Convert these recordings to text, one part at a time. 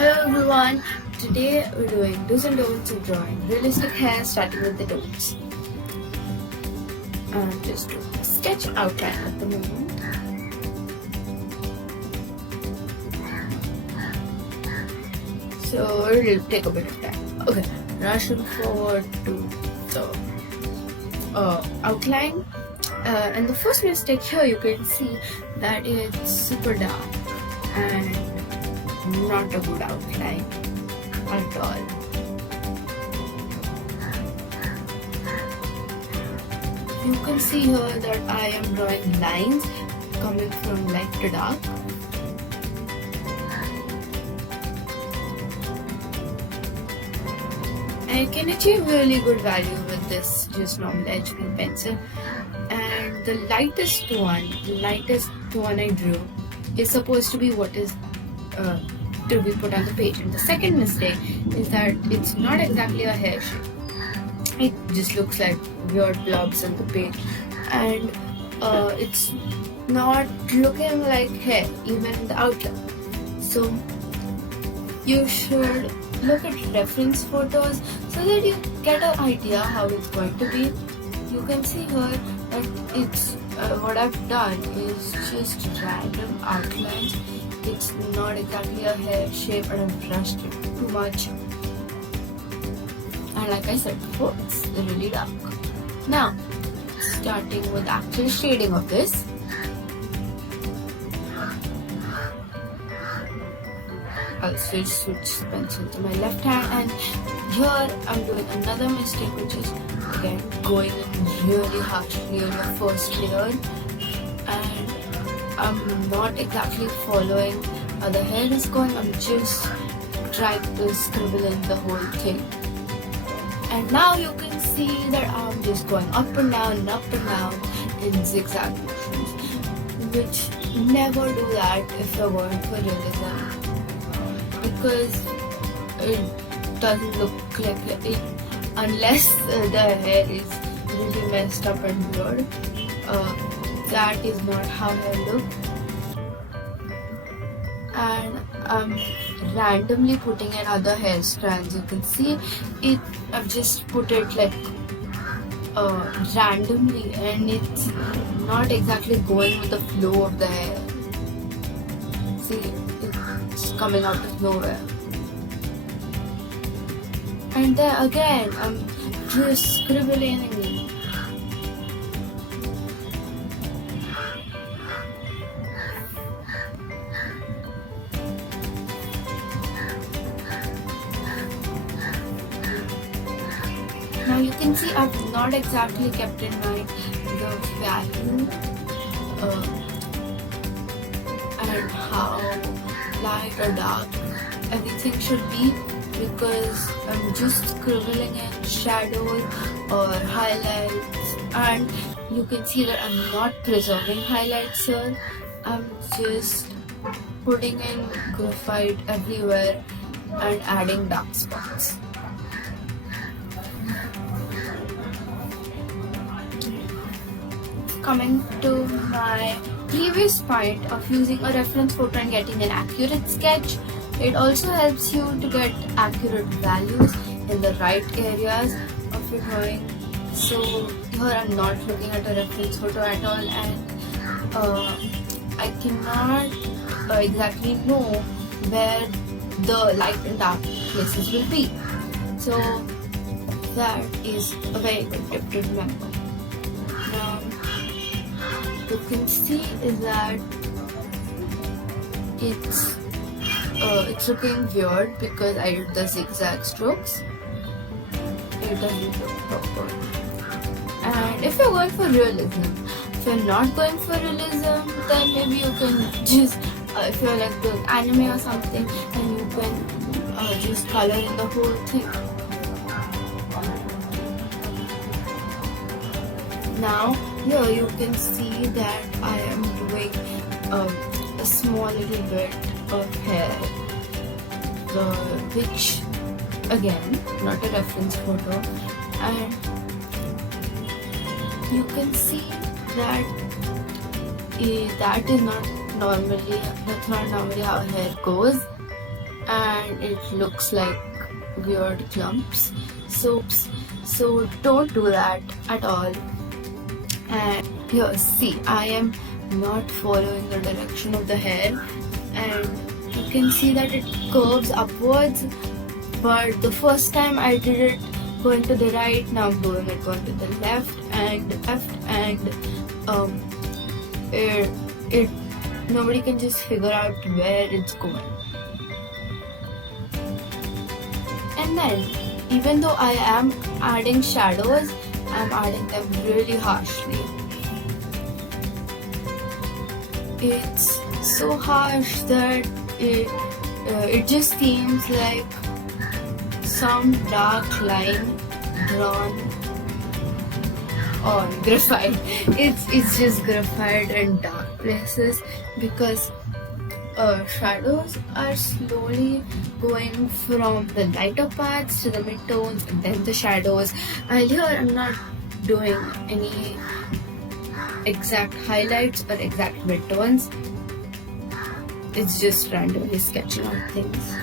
Hello everyone, today we're doing do's and don'ts of drawing realistic hair, starting with the don'ts. I'm just doing a sketch outline at the moment. So it'll take a bit of time. Okay, rushing forward to the outline. And the first mistake here, you can see that it's super dark and not a good outline at all. You can see here that I am drawing lines coming from light to dark. I can achieve really good value with this just normal HB pencil. And the lightest one I drew is supposed to be what is to be put on the page. And the second mistake is that it's not exactly a hair shape. It just looks like weird blobs on the page, and it's not looking like hair even in the outline. So you should look at reference photos so that you get an idea how it's going to be. You can see here that it's what I've done is just random outlines. It's not exactly a hair shape, and I've brushed it too much. And like I said before, it's really dark. Now, starting with actual shading of this. I'll switch pencil to my left hand, and here I'm doing another mistake, which is again going in really harshly on your first layer, and I'm not exactly following how the hair is going. I'm just trying to scribble in the whole thing. And now you can see that I'm just going up and down in zigzag motions, which never do that if you're going for realism, because it doesn't look like it unless the hair is really messed up and weird. That is not how hair look. And I'm randomly putting in other hair strands. You can see it. I've just put it like randomly, and it's not exactly going with the flow of the hair. See, it's coming out of nowhere. And there again, I'm just scribbling. Now you can see I've not exactly kept in mind the value and how light or dark everything should be, because I'm just scribbling in shadows or highlights, and you can see that I'm not preserving highlights here. I'm just putting in graphite everywhere and adding dark spots. Coming to my previous point of using a reference photo and getting an accurate sketch, it also helps you to get accurate values in the right areas of your drawing. So here I'm not looking at a reference photo at all, and I cannot exactly know where the light and dark places will be. So that is a very good tip to remember. Now, you can see is that it's looking weird because I did the zigzag strokes. It doesn't look proper. And if you're going for realism, if you're not going for realism, then maybe you can just, if you're like doing anime or something, then you can just color in the whole thing. Now here you can see that I am doing a small little bit of hair, which again not a reference photo, and you can see that that's not normally how hair goes, and it looks like weird clumps. So don't do that at all. And here, see, I am not following the direction of the hair, and you can see that it curves upwards. But the first time I did it going to the right, now I'm doing it going to the left, and it nobody can just figure out where it's going. And then, even though I am adding shadows, I'm adding them really harshly. It's so harsh that it just seems like some dark line drawn on graphite. It's just graphite and dark places, because shadows are slowly going from the lighter parts to the midtones and then the shadows. And here I'm not doing any exact highlights or exact midtones. It's just randomly sketching out things.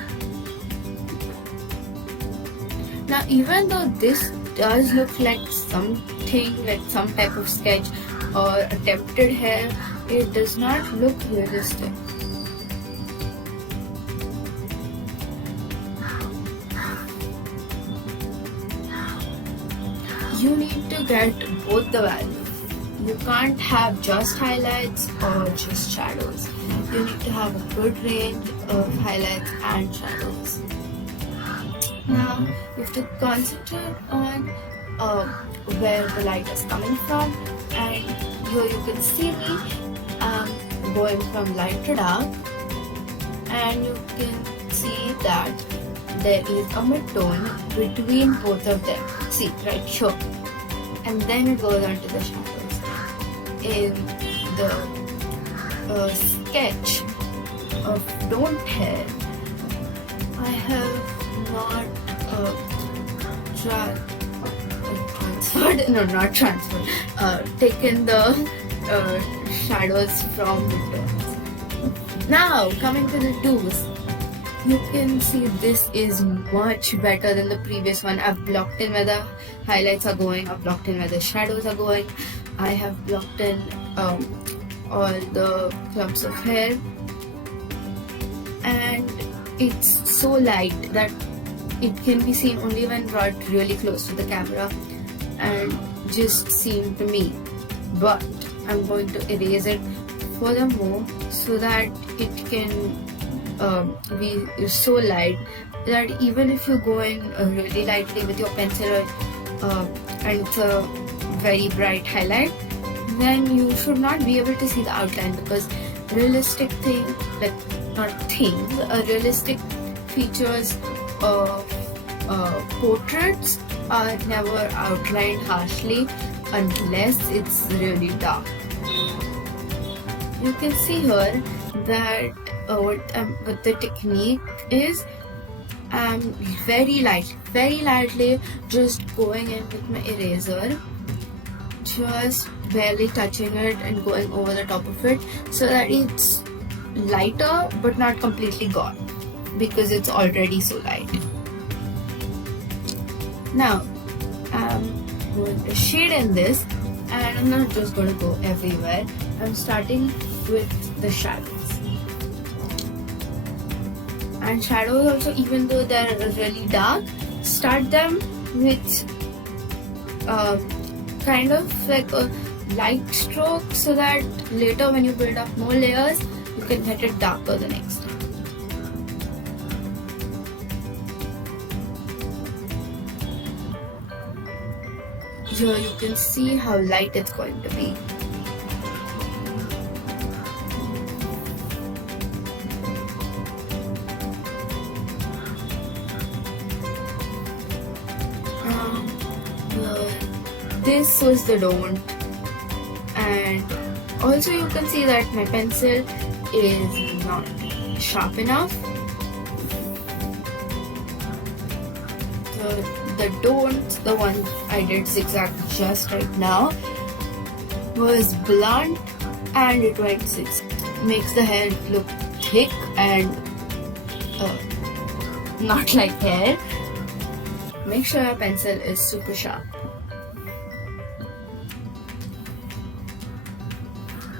Now, even though this does look like something, like some type of sketch or attempted hair, it does not look realistic. You need to get both the values. You can't have just highlights or just shadows. You need to have a good range of highlights and shadows. Now, you have to concentrate on where the light is coming from, and here you can see me going from light to dark, and you can see that there is a mid-tone between both of them. See, right here. And then it goes on to the shadows. In the sketch of Don't Hair, I have not taken the shadows from the tones. Now, coming to the do's, you can see this is much better than the previous one. I've blocked in where the highlights are going, I've blocked in where the shadows are going, I have blocked in all the clumps of hair, and it's so light that it can be seen only when brought really close to the camera and just seen to me. But I'm going to erase it furthermore so that it can be so light that even if you're going really lightly with your pencil and it's a very bright highlight, then you should not be able to see the outline, because realistic realistic features of portraits are never outlined harshly unless it's really dark. You can see here that what the technique is, I'm very lightly just going in with my eraser, just barely touching it and going over the top of it so that it's lighter but not completely gone, because it's already so light. Now I'm going to shade in this, and I'm not just going to go everywhere. I'm starting with the shadows. And shadows also, even though they're really dark, start them with kind of like a light stroke so that later when you build up more layers, you can get it darker the next time. Here you can see how light it's going to be. This was the don't, and also you can see that my pencil is not sharp enough. The don't, the one I did zigzag just right now, was blunt and it went zigzag. Makes the hair look thick and not like hair. Make sure your pencil is super sharp.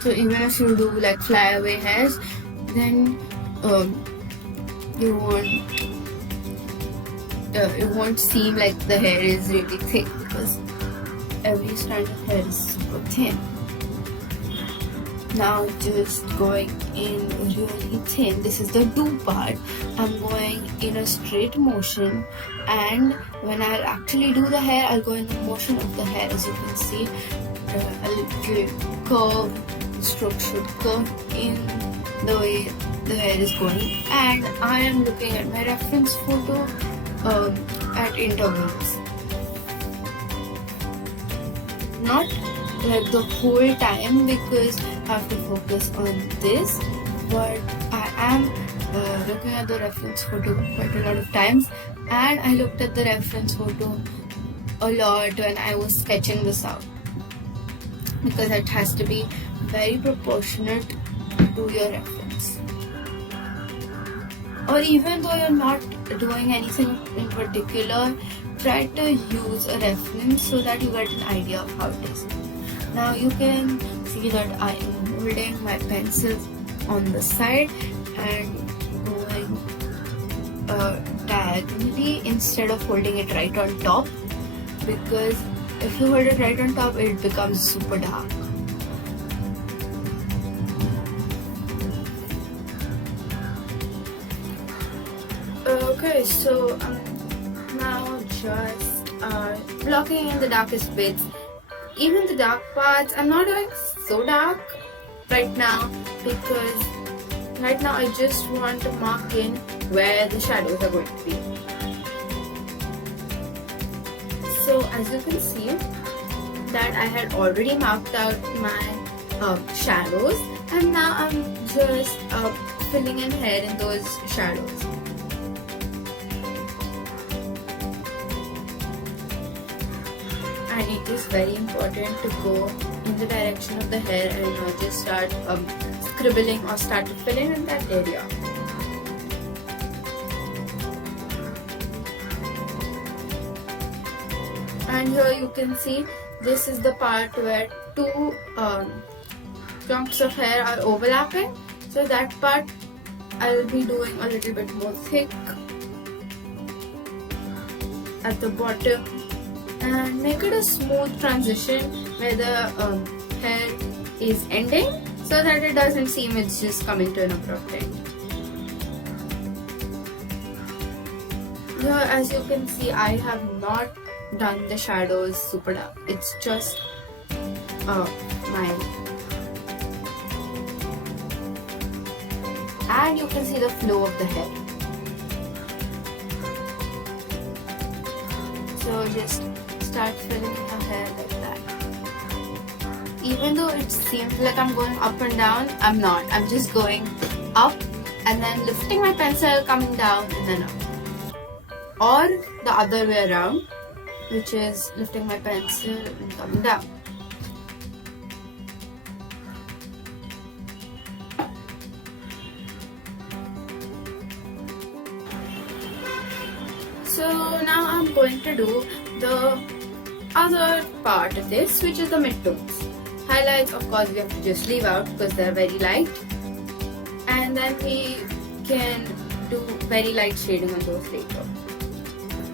So even if you do like flyaway hairs, then you won't seem like the hair is really thick, because every strand of hair is super thin. Now just going in really thin. This is the do part. I'm going in a straight motion, and when I'll actually do the hair, I'll go in the motion of the hair. As you can see, a little curve. Stroke should curve in the way the hair is going, and I am looking at my reference photo at intervals. Not like the whole time, because I have to focus on this, but I am looking at the reference photo quite a lot of times, and I looked at the reference photo a lot when I was sketching this out, because it has to be very proportionate to your reference. Or even though you're not doing anything in particular, try to use a reference so that you get an idea of how it is. Now you can see that I am holding my pencil on the side and going diagonally instead of holding it right on top, because if you hold it right on top, it becomes super dark. Okay, so I'm now just blocking in the darkest bits. Even the dark parts, I'm not doing so dark right now, because right now I just want to mark in where the shadows are going to be. So as you can see, that I had already marked out my shadows, and now I'm just filling in hair in those shadows. And it is very important to go in the direction of the hair and not just start scribbling or start to fill in that area. And here you can see, this is the part where two chunks of hair are overlapping. So that part I'll be doing a little bit more thick at the bottom, and make it a smooth transition where the hair is ending, so that it doesn't seem it's just coming to an abrupt end. Here, as you can see, I have not done the shadows super dark. It's just mine. And you can see the flow of the hair. So just start filling the hair like that. Even though it seems like I'm going up and down, I'm not. I'm just going up and then lifting my pencil, coming down and then up. Or the other way around, which is lifting my pencil and coming down. So now I'm going to do the other part of this, which is the midtones. Highlights, of course, we have to just leave out because they're very light, and then we can do very light shading on those later.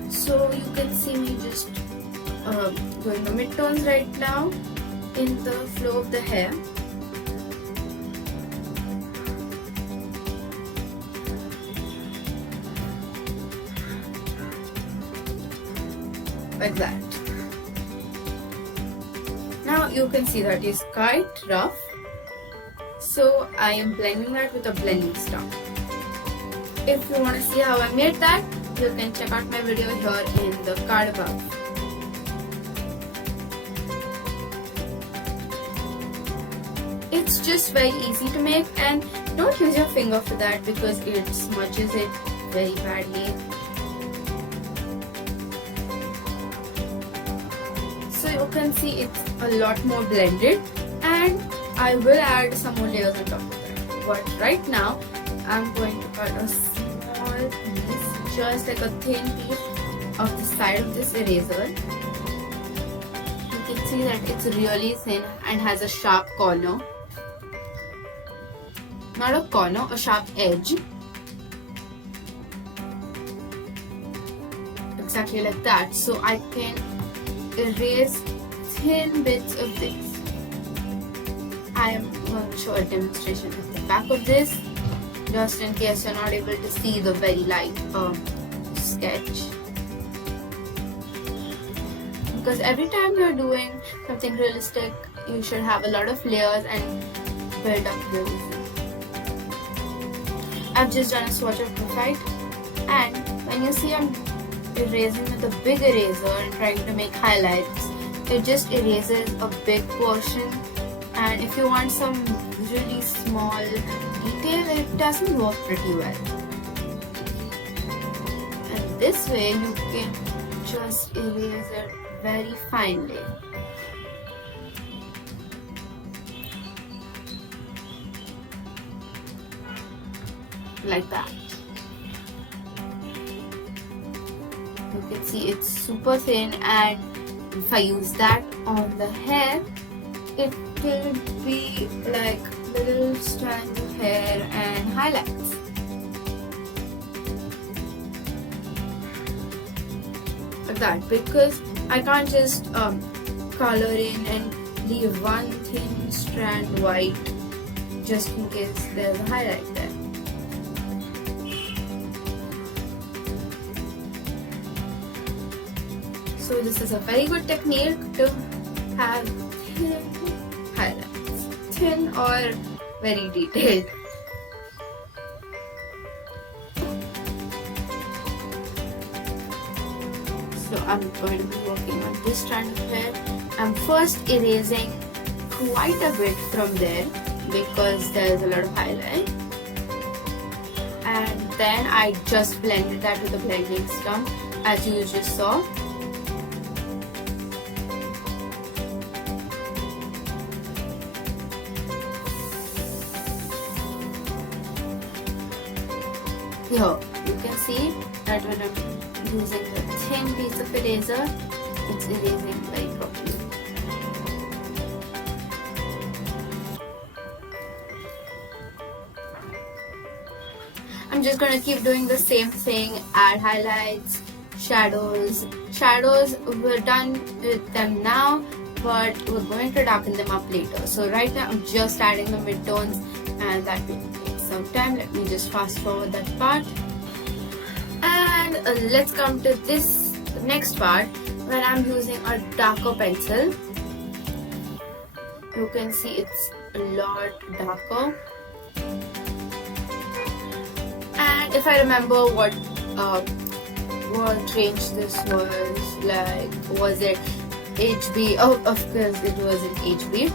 So you can see me just doing the midtones right now in the flow of the hair. Like that. Now you can see that is quite rough, so I am blending that with a blending stump. If you want to see how I made that, you can check out my video here in the card above. It's just very easy to make, and don't use your finger for that because it smudges it very badly. So you can see it's a lot more blended, and I will add some more layers on top of that. But right now I'm going to cut a small piece just like a thin piece of the side of this eraser. You can see that it's really thin and has a sharp corner. Not a corner, a sharp edge. Exactly like that. So I can erase thin bits of this. I am going to show a demonstration at the back of this, just in case you're not able to see the very light sketch. Because every time you're doing something realistic, you should have a lot of layers and build up realism. I've just done a swatch of graphite, and when you see I'm erasing with a big eraser and trying to make highlights, it just erases a big portion, and if you want some really small detail, it doesn't work pretty well. And this way you can just erase it very finely. Like that. You can see it's super thin, and if I use that on the hair, it will be like little strands of hair and highlights. Like that, because I can't just color in and leave one thin strand white just in case there's a highlight there. So this is a very good technique to have thin highlights, thin or very detailed. So I'm going to be working on this strand of hair. I'm first erasing quite a bit from there because there's a lot of highlight, and then I just blended that with a blending stump as you just saw. Here, you can see that when I'm using the thin piece of eraser, it's erasing very properly. I'm just going to keep doing the same thing, add highlights, shadows. Shadows, we're done with them now, but we're going to darken them up later. So right now I'm just adding the midtones, and that will take some time. Let me just fast forward that part. And let's come to this next part where I'm using a darker pencil. You can see it's a lot darker. And if I remember what range this was it HB? Oh, of course it was in HB.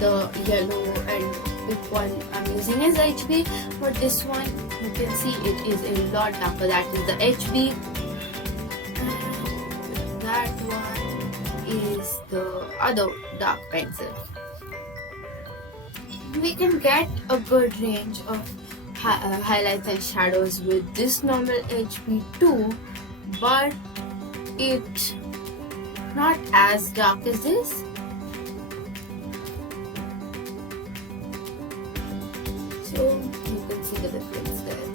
The yellow and big one I'm using is HB, but this one you can see it is a lot darker. That is the HB, and that one is the other dark pencil. We can get a good range of highlights and shadows with this normal HB too, but it's not as dark as this. So you can see the difference there.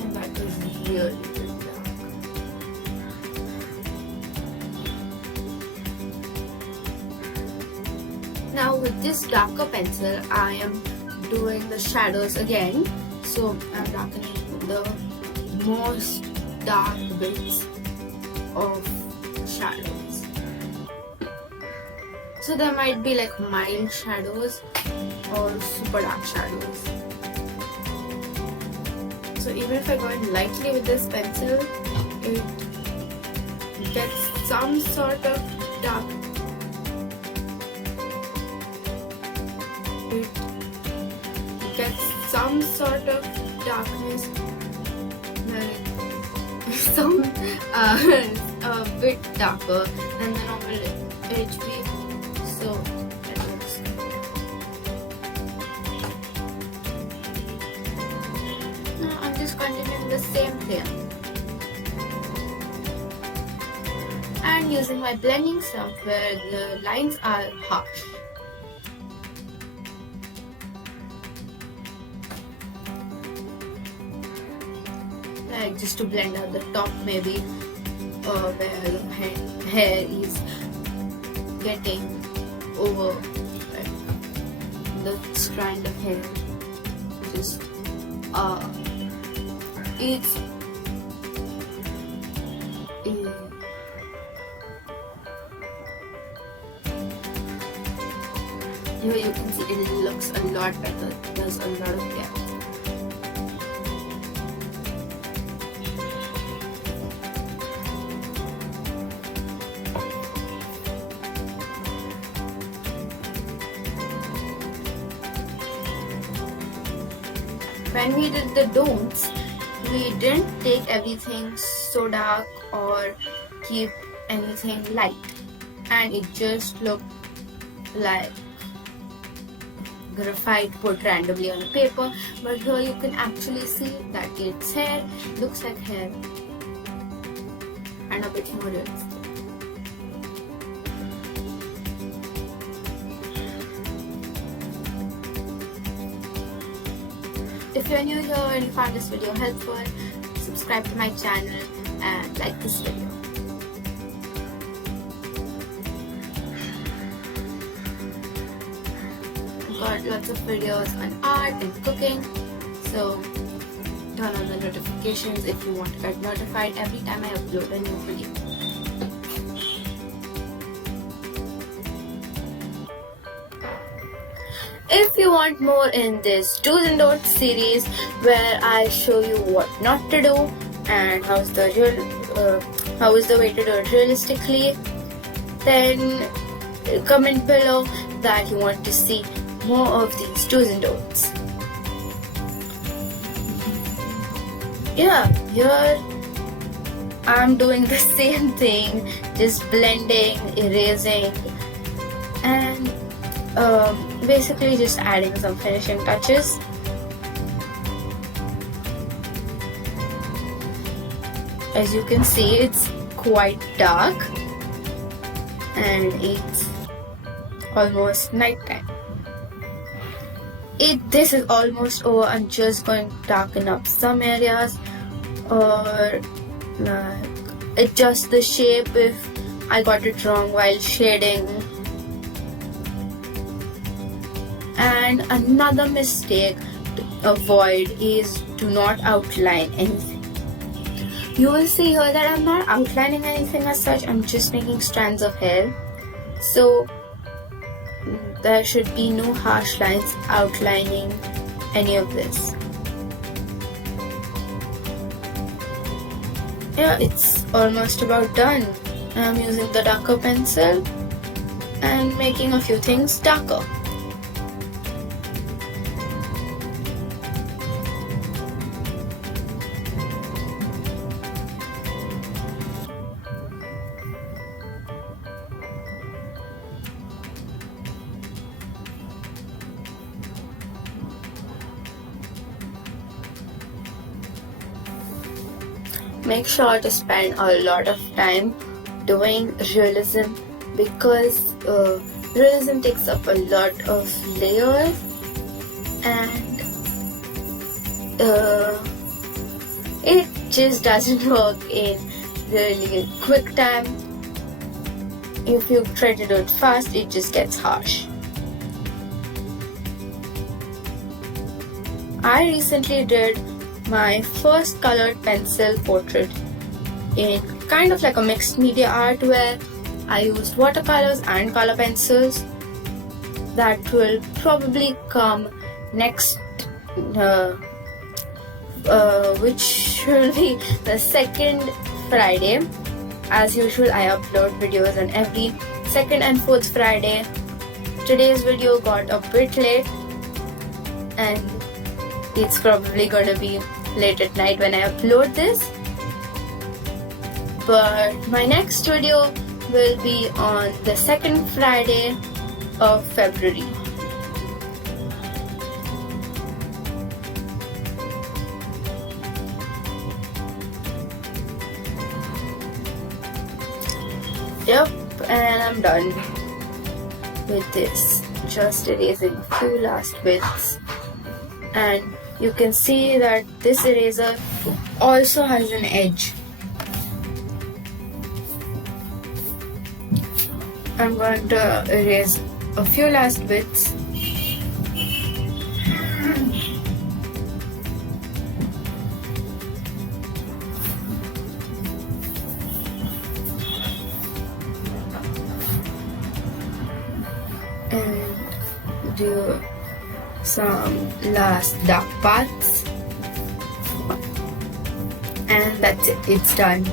And that is really dark. Now with this darker pencil, I am doing the shadows again. So I'm darkening the most dark bits of shadows. So there might be like mild shadows or super dark shadows. So even if I go in lightly with this pencil, it gets some sort of dark. It gets some sort of darkness, like some a bit darker than the normal HB. So that looks good. continuing the same thing. And using my blending stuff where the lines are harsh. Like just to blend out the top maybe where the hair is getting over like the strand of hair. Just it's here you can see it looks a lot better. There's a lot of depth. When we did the don'ts, we didn't take everything so dark or keep anything light, and it just looked like graphite put randomly on a paper. But here you can actually see that its hair looks like hair and a bit more realistic. If you're new here and you found this video helpful, subscribe to my channel and like this video. I've got lots of videos on art and cooking, so turn on the notifications if you want to get notified every time I upload a new video. If you want more in this do's and don'ts series where I show you what not to do and how is the way to do it realistically, then comment below that you want to see more of these do's and don'ts. Yeah, here I'm doing the same thing, just blending, erasing, and basically just adding some finishing touches. As you can see, it's quite dark and it's almost nighttime. This is almost over. I'm just going to darken up some areas or like adjust the shape if I got it wrong while shading. And another mistake to avoid is do not outline anything. You will see here that I'm not outlining anything as such, I'm just making strands of hair. So there should be no harsh lines outlining any of this. Yeah, it's almost about done. I'm using the darker pencil and making a few things darker. Make sure to spend a lot of time doing realism because realism takes up a lot of layers and it just doesn't work in really quick time. If you try to do it fast, it just gets harsh. I recently did my first colored pencil portrait in kind of like a mixed media art where I used watercolors and color pencils. That will probably come next, which will be the second Friday. As usual, I upload videos on every second and fourth Friday. Today's video got a bit late and it's probably gonna be late at night when I upload this, but my next video will be on the second Friday of February. Yep, and I'm done with this. Just erasing a few last bits, and you can see that this eraser also has an edge. I'm going to erase a few last bits. And do some last dark parts, and that's it, it's done.